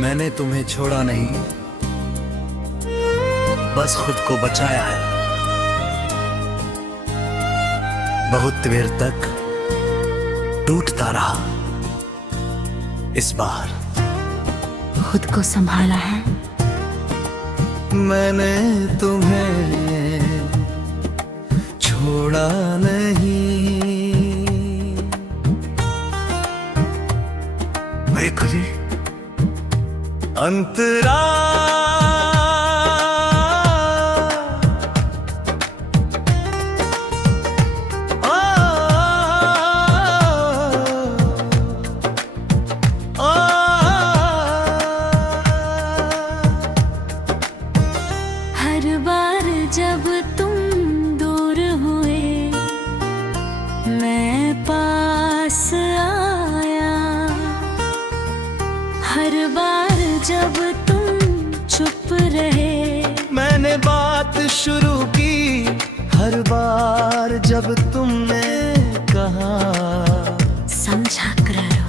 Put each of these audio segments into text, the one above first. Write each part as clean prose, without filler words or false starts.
मैंने तुम्हें छोड़ा नहीं, बस खुद को बचाया है। बहुत देर तक टूटता रहा, इस बार खुद को संभाला है। मैंने तुम्हें छोड़ा नहीं। खुली अंतरा हर बार जब तुम दूर हुए मैं पास आया, हर बार जब तुम चुप रहे मैंने बात शुरू की। हर बार जब तुमने कहा समझा करो,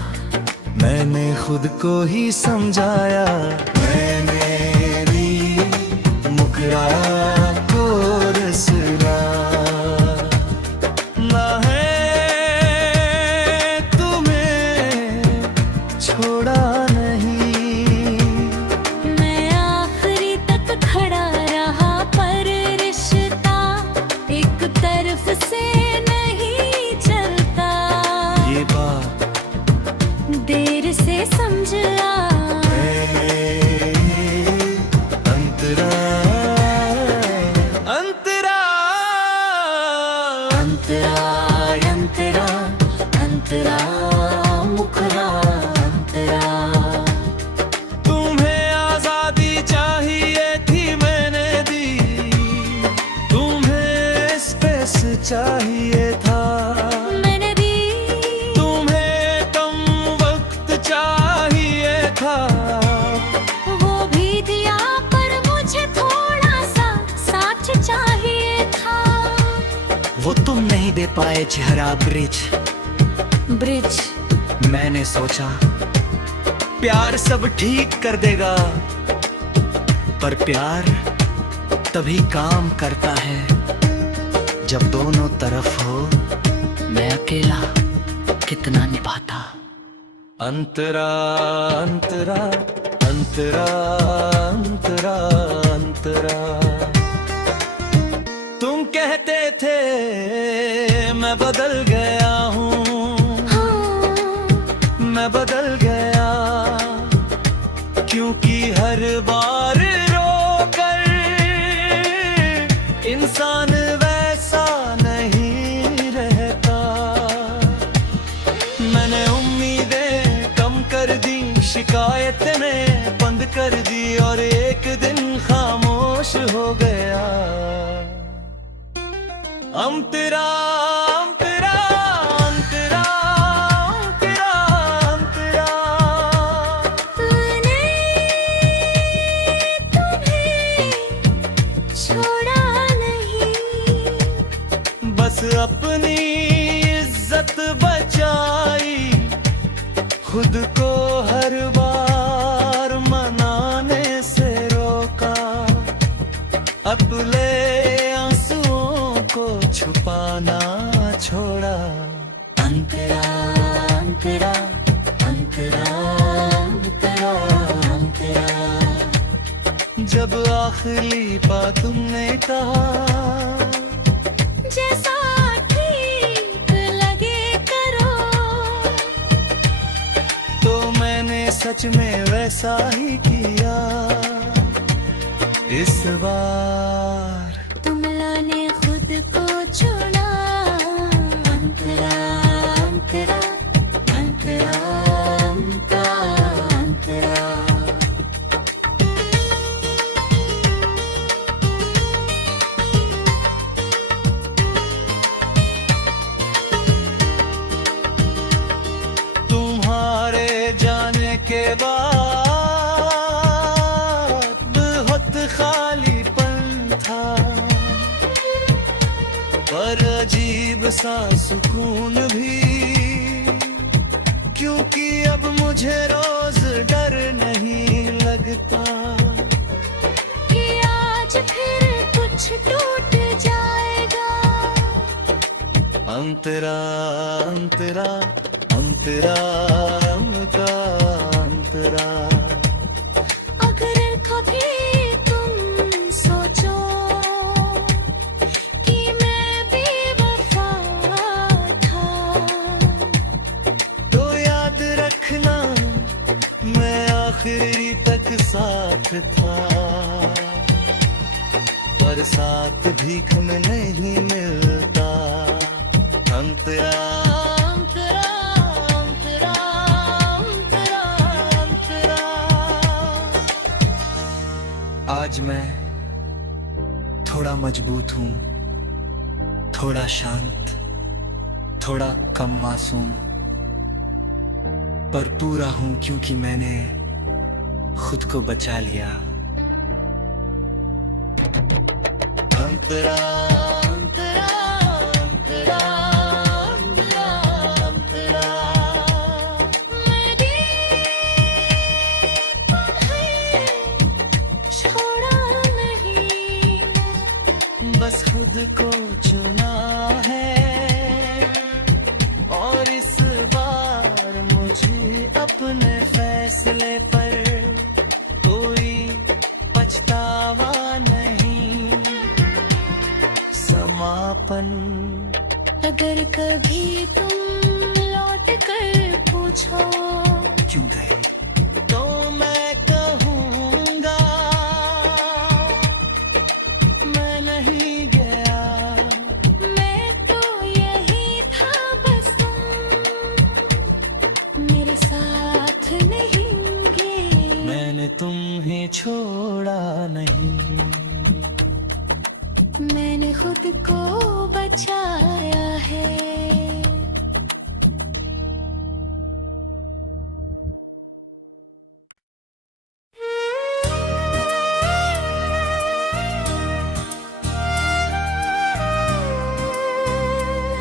मैंने खुद को ही समझाया। मैंने मुकरा को रसना ना है, तुम्हें छोड़ा नहीं। मैं आखिरी तक खड़ा रहा पर रिश्ता एक तरफ से नहीं चलता। ये बात देर से समझा। अंतरा अंतरा अंतरा अंतरा मुकरा अंतरा। तुम्हें आजादी चाहिए थी, मैंने दी। तुम्हें स्पेस चाहिए था, मैंने दी। तुम्हें कम वक्त चाहिए था, वो भी दिया पर मुझे थोड़ा सा साथ चाहिए था। वो तुम नहीं दे पाए चेहरा ब्रिज। मैंने सोचा प्यार सब ठीक कर देगा, पर प्यार तभी काम करता है जब दोनों तरफ हो। मैं अकेला कितना निभाता। अंतरा अंतरा अंतरा अंतरा अंतरा। तुम कहते थे मैं बदल गया हूँ, मैं बदल गया, क्योंकि हर बार रोकर इंसान वैसा नहीं रहता। मैंने उम्मीदें कम कर दी, शिकायतें बंद कर दी, और एक दिन खामोश हो गया। अंतरा अंतरा अंतरा अंतरा अंतरा। तूने तुम्हें छोड़ा नहीं, बस अपनी इज्जत बचाई, खुद को हर बार मनाने से रोका, अपने आंसुओं को छुपाना छोड़ा। अंतरा अंतरा अंतरा अंतरा अंतरा। जब आखिरी बात तुमने कहा जैसा ठीक लगे करो, तो मैंने सच में वैसा ही किया। इस बार तुमला ने खुद को छोड़ा। अंतरा अंतरा अंतरा अंतरा अंतरा। तुम्हारे जाने के बाद बहुत खालीपन था, पर अजीब सा सुकून भी, क्योंकि अब मुझे रोज डर नहीं लगता कि आज फिर कुछ टूट जाएगा। अंतरा अंतरा अंतरा का अंतरा। अगर कभी तुम सोचो कि मैं बेवफा था, तो याद रखना मैं आखिरी तक साथ था, पर साथ भीख में नहीं मिलता। अंतरा अंतरा अंतरा अंतरा अंतरा। आज मैं थोड़ा मजबूत हूँ, थोड़ा शांत, थोड़ा कम मासूम, पर पूरा हूँ क्योंकि मैंने खुद को बचा लिया। अंतरा अंतरा अंतरा अंतरा अंतरा। मेरी तुम्हें छोड़ा नहीं, बस खुद को चुना है, और इस बार मुझे अपने फैसले पर कोई पछतावा नहीं। समापन। अगर कभी तुम लौट कर पूछो क्यों गए, तो मैं कहूँगा मैं नहीं गया। मैं तो यही था, बस तुम मेरे साथ नहीं गए। मैंने तुम्हें छोड़ा नहीं, मैंने खुद को बचाया है।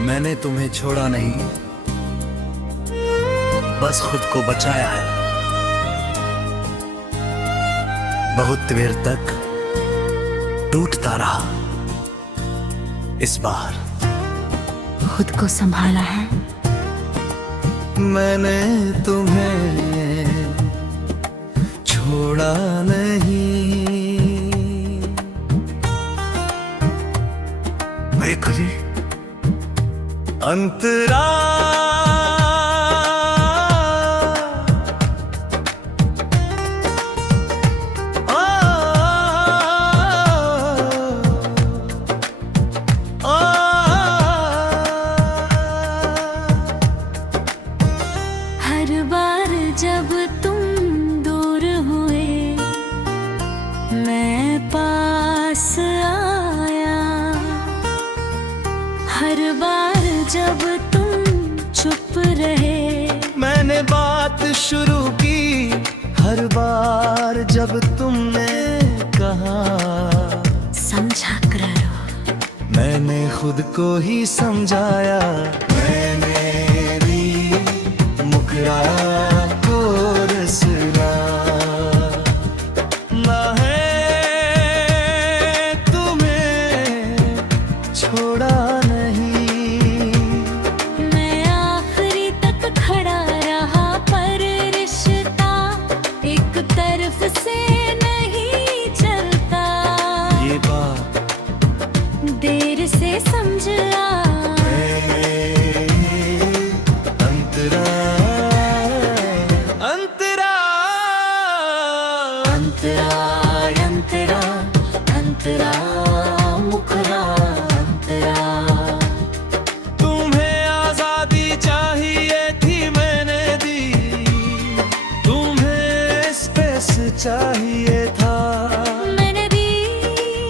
मैंने तुम्हें छोड़ा नहीं, बस खुद को बचाया है। बहुत देर तक टूटता रहा, इस बार खुद को संभाला है। मैंने तुम्हें छोड़ा नहीं। मेरे खुदी अंतरा हर बार जब तुम दूर हुए, मैं पास आया। हर बार जब तुम चुप रहे, मैंने बात शुरू की। हर बार जब तुमने कहा समझा करो, मैंने खुद को ही समझाया। मैंने भी मुकरा को रसना ना है, तुम्हें छोड़ा नहीं। मैं आखिरी तक खड़ा रहा, पर रिश्ता एक तरफ से नहीं चलता। ये बात देर से समझा। अंतरा अंतरा अंतरा अंतरा अंतरा मुकरा अंतरा। तुम्हें आजादी चाहिए थी, मैंने दी। तुम्हें स्पेस चाहिए था, मैंने दी।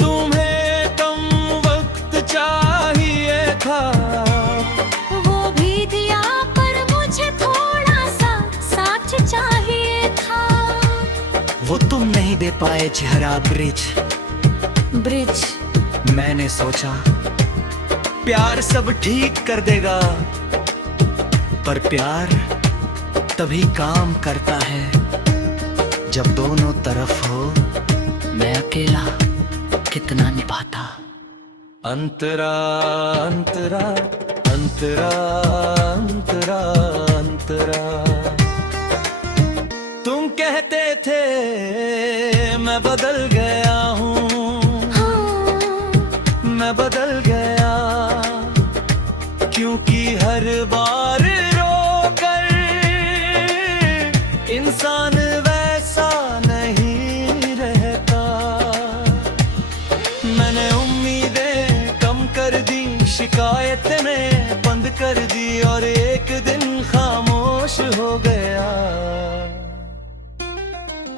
तुम्हें कम वक्त चाहिए था, वो भी दिया, पर मुझे थोड़ा सा साथ चाहिए था। वो तुम नहीं दे पाए चेहरा ब्रिज। मैंने सोचा प्यार सब ठीक कर देगा, पर प्यार तभी काम करता है जब दोनों तरफ हो मैं अकेला कितना निभाता। अंतरा अंतरा अंतरा अंतरा अंतरा। तुम कहते थे मैं बदल गया हूँ, मैं बदल गया, क्योंकि हर बार रोकर इंसान वैसा नहीं रहता। मैंने उम्मीदें कम कर दी, शिकायतें बंद कर दी, और एक दिन खामोश हो गया।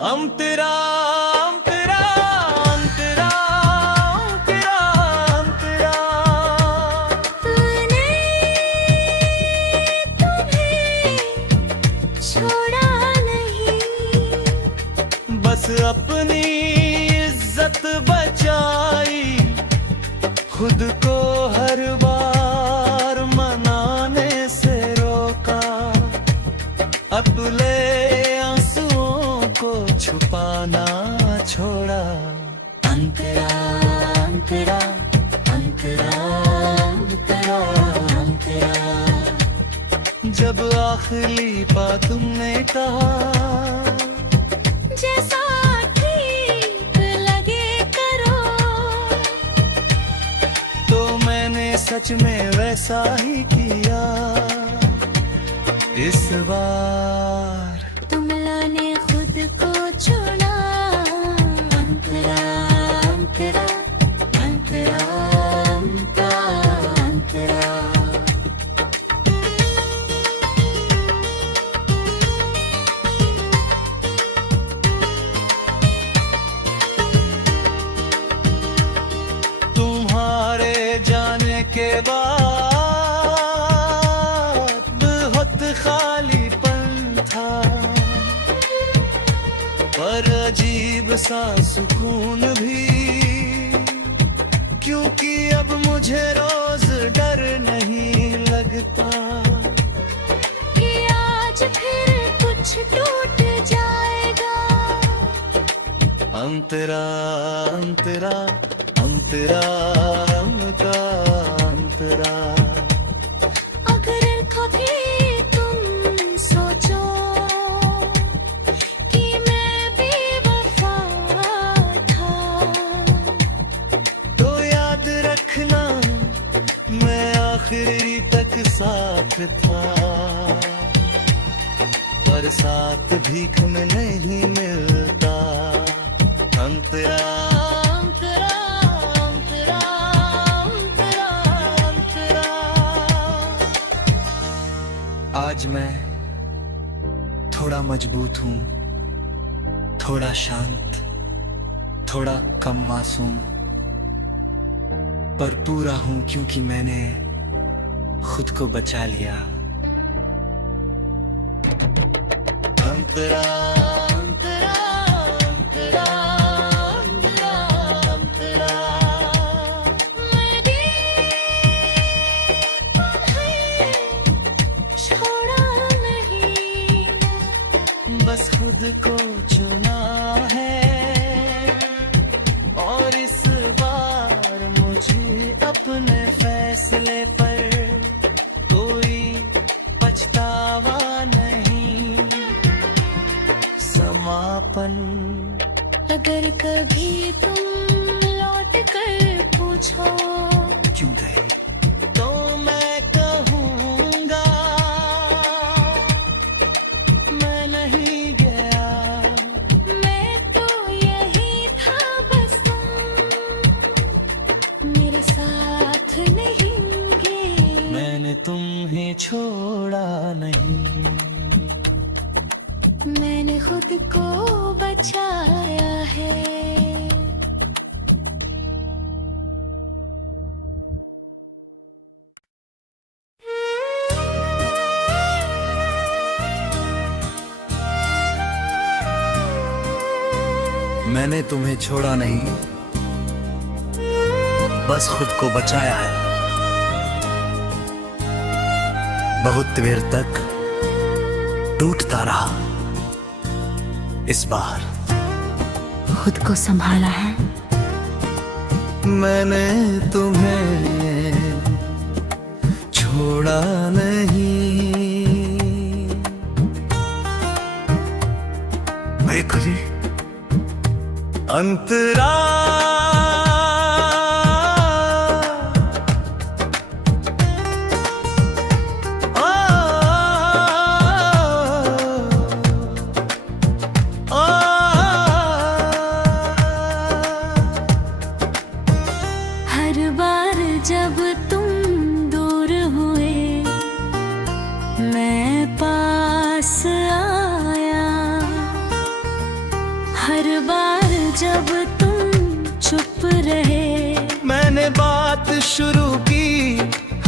अंतरा अंतरा अंतरा अंतरा अंतरा। तूने तुम्हें छोड़ा नहीं, बस अपनी इज्जत बचाई, खुद को हर बार मनाने से रोका, अपने आंसुओं को छुपाना छोड़ा। अंतरा अंतरा अंतरा अंतरा अंतरा। जब आखिरी बात तुमने कहा, जैसा ठीक लगे करो, तो मैंने सच में वैसा ही किया। इस बार तुमने खुद को छोड़ा। अंतरा अंतरा अंतरा अंतरा। तुम्हारे जाने के बाद बहुत खालीपन था, पर अजीब सा सुकून भी, क्योंकि अब मुझे रोज डर नहीं लगता कि आज फिर कुछ टूट जाएगा। अंतरा अंतरा अंतरा अंतरा अंतरा। अगर कभी तुम सोचो कि मैं बेवफा था, तो याद रखना मैं आखिरी तक साथ था, पर साथ भीख में नहीं मिलता। अंतरा अंतरा अंतरा अंतरा अंतरा। आज मैं थोड़ा मजबूत हूँ, थोड़ा शांत, थोड़ा कम मासूम, पर पूरा हूँ क्योंकि मैंने खुद को बचा लिया। अंतरा अंतरा अंतरा अंतरा अंतरा। मैं भी तुम्हें छोड़ा नहीं, बस खुद को चुना है, और इस बार मुझे अपने फैसले पर कोई पछतावा नहीं। समापन। अगर कभी तुम लौट कर पूछो क्यों गए, तो मैं कहूँगा मैं नहीं गया। मैं तो यही था, बस तुम मेरे साथ नहीं गए। मैंने तुम्हें छोड़ा नहीं, मैंने खुद को बचाया है। मैंने तुम्हें छोड़ा नहीं, बस खुद को बचाया है। बहुत देर तक टूटता रहा, इस बार खुद को संभाला है। मैंने तुम्हें छोड़ा नहीं। भाई खुली अंतरा हर बार जब तुम दूर हुए मैं पास आया, हर बार जब तुम चुप रहे मैंने बात शुरू की।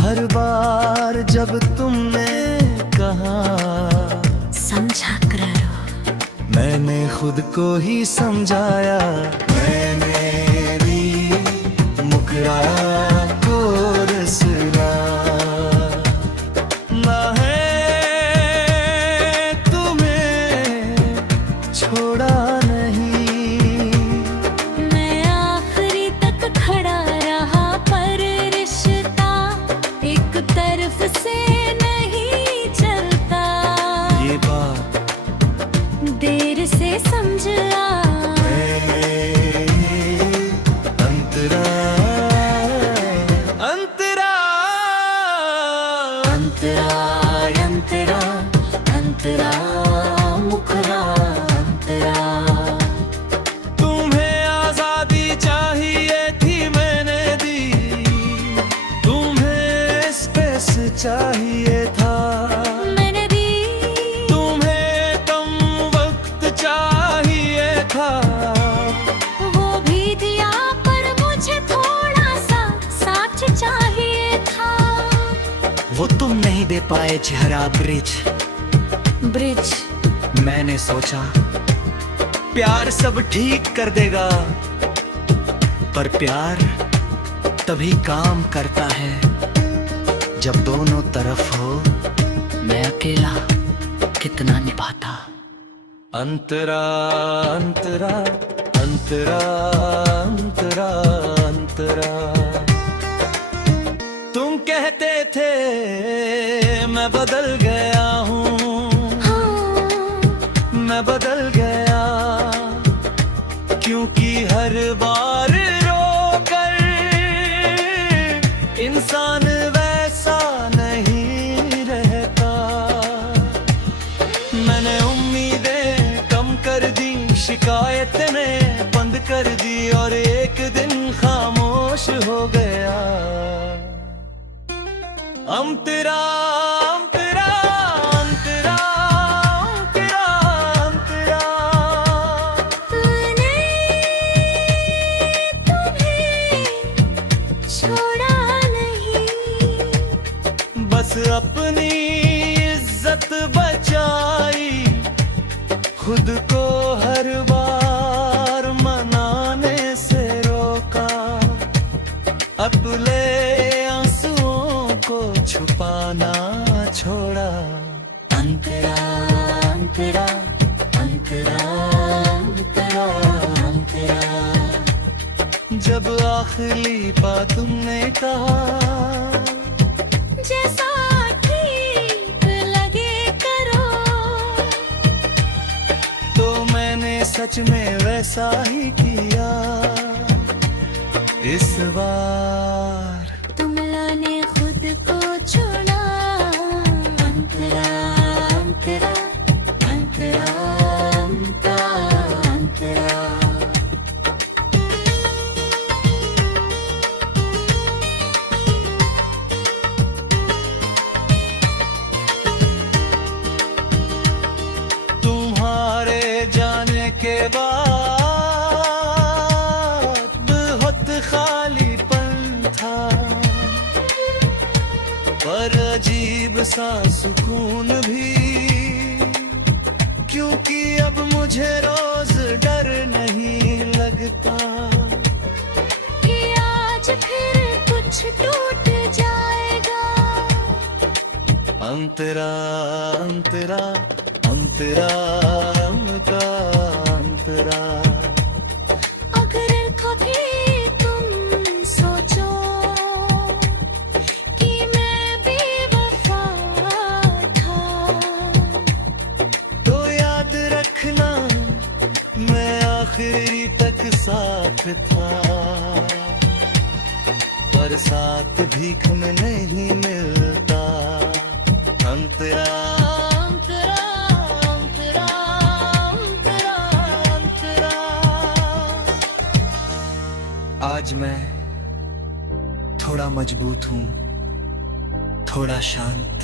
हर बार जब तुमने कहा समझा करो, मैंने खुद को ही समझाया। मैंने भी मुकराया कोरसना ना है तुम्हें छोड़ा नहीं। मैं आखिरी तक खड़ा रहा पर रिश्ता एक तरफ से नहीं चलता। ये बात देर से समझ आ अंतरा अंतरा अंतरा अंतरा अंतरा मुकरा अंतरा। तुम्हें आजादी चाहिए थी मैंने दी, तुम्हें स्पेस चाहिए था मैंने दी। तुम्हें कम वक्त चाहिए था। वो भी दिया पर मुझे थोड़ा सा साथ चाहिए था। वो तुम नहीं दे पाए चेहरा ब्रिज। मैंने सोचा प्यार सब ठीक कर देगा, पर प्यार तभी काम करता है जब दोनों तरफ हो। मैं अकेला कितना निभाता। अंतरा अंतरा अंतरा अंतरा अंतरा। तुम कहते थे मैं बदल गया हूँ, मैं बदल गया क्योंकि हर बार रोकर इंसान वैसा नहीं रहता। मैंने उम्मीदें कम कर दी, शिकायतें बंद कर दी और एक दिन खामोश हो गया। अंतरा अंतरा अंतरा अंतरा अंतरा। तूने तुम्हें छोड़ा नहीं, बस अपनी इज्जत बचाई, खुद को हर बार मनाने से रोका, अपने आंसुओं को छुपाना छोड़ा। अंतरा अंतरा अंतरा अंतरा अंतरा। जब आखिरी बात तुमने कहा जैसा ठीक लगे करो, तो मैंने सच में वैसा ही किया। इस बार तुमला ने खुद को छोड़ा। अंतरा अंतरा अंतरा अंतरा अंतरा। तुम्हारे जाने के बाद बहुत खालीपन था, पर अजीब सा सुकून भी, क्योंकि अब मुझे रोज डर नहीं लगता कि आज फिर कुछ टूट जाएगा। अंतरा अंतरा अंतरा अंतरा। अंतरा। अगर कभी तुम सोचो कि मैं बेवफा था, तो याद रखना मैं आखिरी तक साथ था, पर साथ भीख में नहीं मिलता। अंतरा अंतरा अंतरा अंतरा अंतरा। आज मैं थोड़ा मजबूत हूँ, थोड़ा शांत,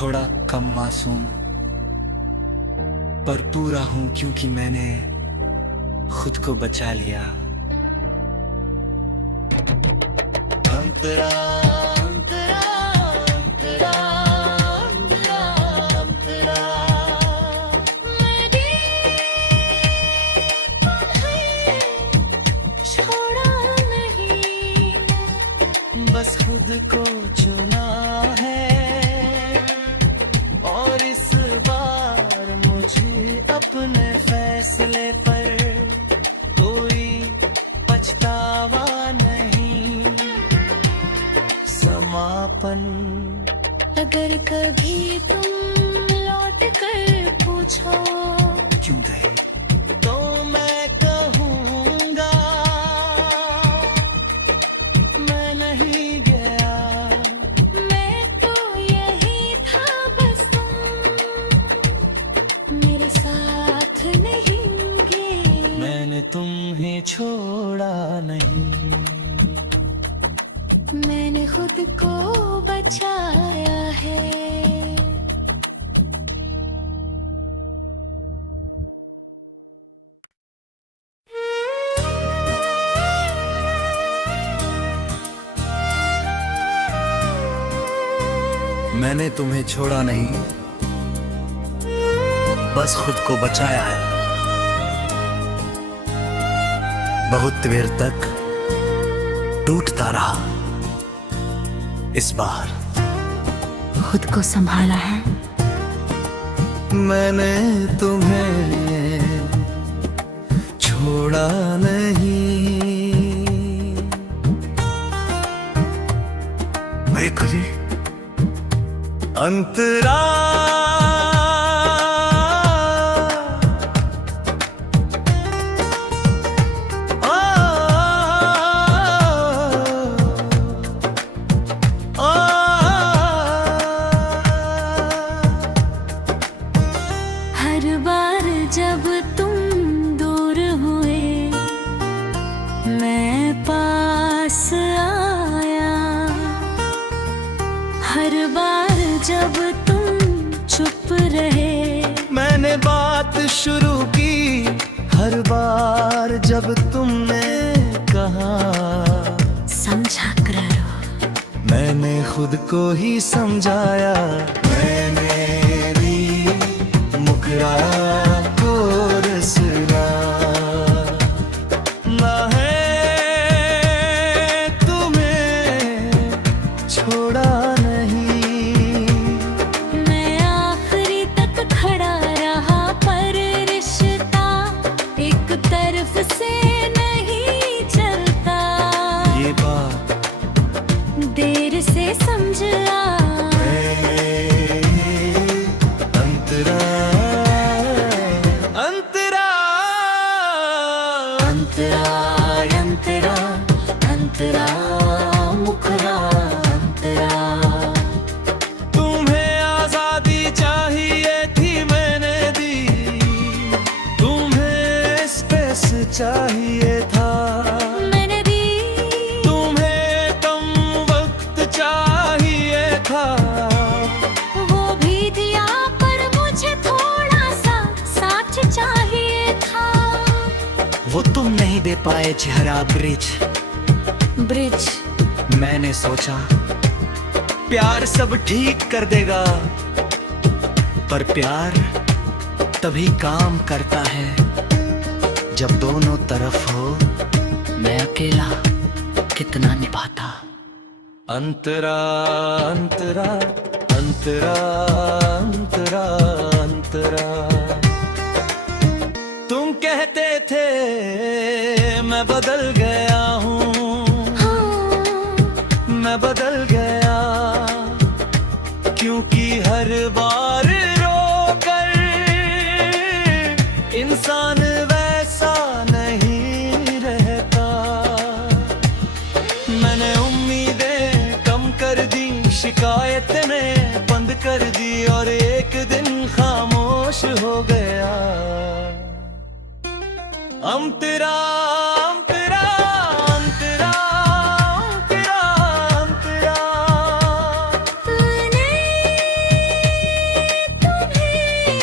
थोड़ा कम मासूम, पर पूरा हूँ क्योंकि मैंने खुद को बचा लिया। अंतरा अंतरा अंतरा अंतरा अंतरा। मेरी तुम्हें छोड़ा नहीं, बस खुद को चुना है, और इस बार मुझे अपने फैसले पर कोई पछतावा नहीं। समापन। अगर कभी तुम लौट कर पूछो क्यों गए, तो मैं कहूँगा मैं नहीं गया। मैं तो यही था, बस तुम मेरे साथ नहीं गए। मैंने तुम्हें छोड़ा नहीं, मैंने खुद को बचाया है। मैंने तुम्हें छोड़ा नहीं, बस खुद को बचाया है। बहुत देर तक टूटता रहा, इस बार खुद को संभाला है। मैंने तुम्हें छोड़ा नहीं। भाई खुदी अंतरा हर बार जब तुम दूर हुए, मैं पास आया। हर बार जब तुम चुप रहे, मैंने बात शुरू की। हर बार जब तुमने कहा समझा करो, मैंने खुद को ही समझाया। मैंने भी मुकरा को रसना ना है, तुम्हें छोड़ा नहीं। मैं आखिरी तक खड़ा रहा, पर रिश्ता एक तरफ से नहीं चलता। ये बात देर से समझा। अंतरा अंतरा अंतरा अंतरा अंतरा मुकरा अंतरा। तुम्हें आजादी चाहिए थी, मैंने दी। तुम्हें स्पेस चाहिए था, मैंने दी। तुम्हें कम वक्त चाहिए था, वो भी दिया, पर मुझे थोड़ा सा साथ चाहिए था। वो तुम नहीं दे पाए चेहरा ब्रिज। मैंने सोचा प्यार सब ठीक कर देगा, पर प्यार तभी काम करता है जब दोनों तरफ हो। मैं अकेला कितना निभाता। अंतरा अंतरा अंतरा अंतरा अंतरा। तुम मैं बदल गया हूँ, मैं बदल गया, क्योंकि हर बार रोकर इंसान वैसा नहीं रहता। मैंने उम्मीदें कम कर दी, शिकायतें बंद कर दी, और एक दिन खामोश हो गया। हम तेरा तूने तुम्हें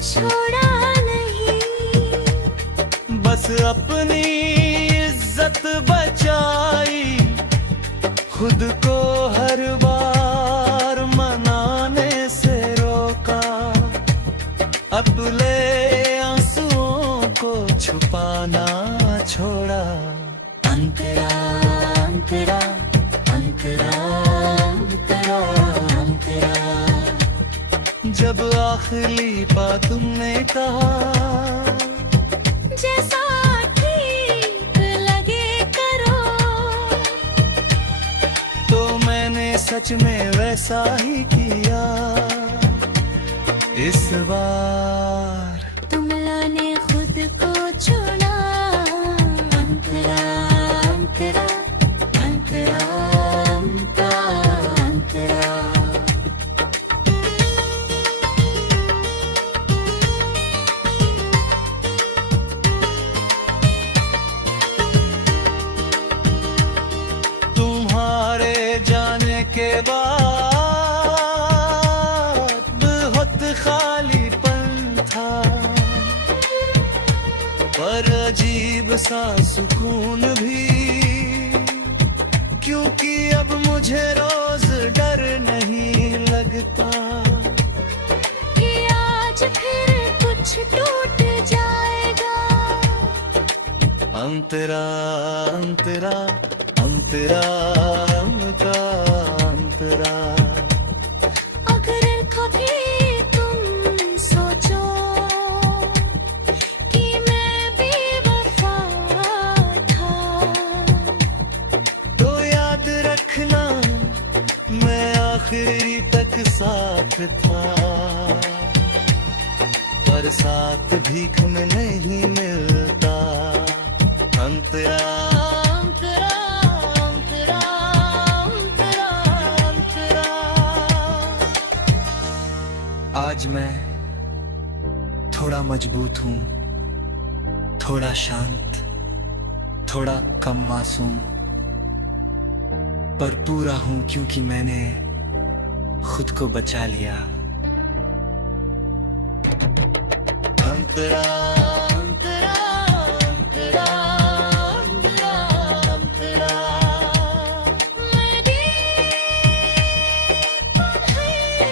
छोड़ा नहीं, बस अपनी इज्जत बचाई, खुद को हर बार मनाने से रोका, अपने आंसुओं को छुपाना छोड़ा। अंतरा अंतरा अंतरा अंतरा अंतरा। जब आखिरी बात तुमने कहा, जैसा ठीक लगे करो, तो मैंने सच में वैसा ही किया। इस बार तुमने खुद को छोड़ा। अंतरा अंतरा अंतरा अंतरा अंतरा। तुम्हारे जाने के बाद बहुत खालीपन था, पर अजीब सा सुकून भी, क्योंकि अब मुझे रोज डर नहीं लगता कि आज फिर कुछ टूट जाएगा। अंतरा अंतरा अंतरा अंतरा अंतरा। अगर कभी तुम सोचो कि मैं बेवफा था, तो याद रखना मैं आखिरी तक साथ था, पर साथ भीख में नहीं मिलता। अंतरा अंतरा अंतरा अंतरा अंतरा। आज मैं थोड़ा मजबूत हूँ, थोड़ा शांत, थोड़ा कम मासूम, पर पूरा हूँ क्योंकि मैंने खुद को बचा लिया। अंतरा अंतरा अंतरा अंतरा अंतरा। मैं भी तुम्हें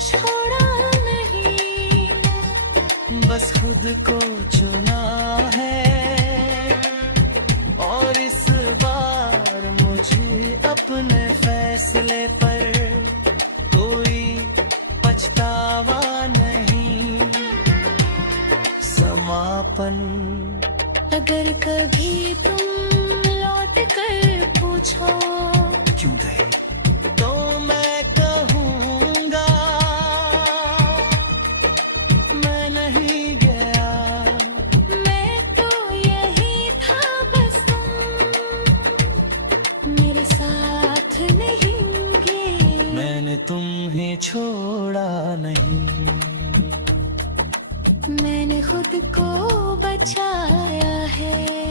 छोड़ा नहीं, बस खुद को चुना है, और इस बार मुझे अपने फैसले पर कोई पछतावा नहीं। समापन। अगर कभी तुम लौट कर पूछो क्यों गए, तो मैं कहूँगा मैं नहीं गया। मैं तो यही था, बस तुम मेरे साथ नहीं गए। मैंने तुम्हें छोड़ा नहीं, मैंने खुद को बचाया है।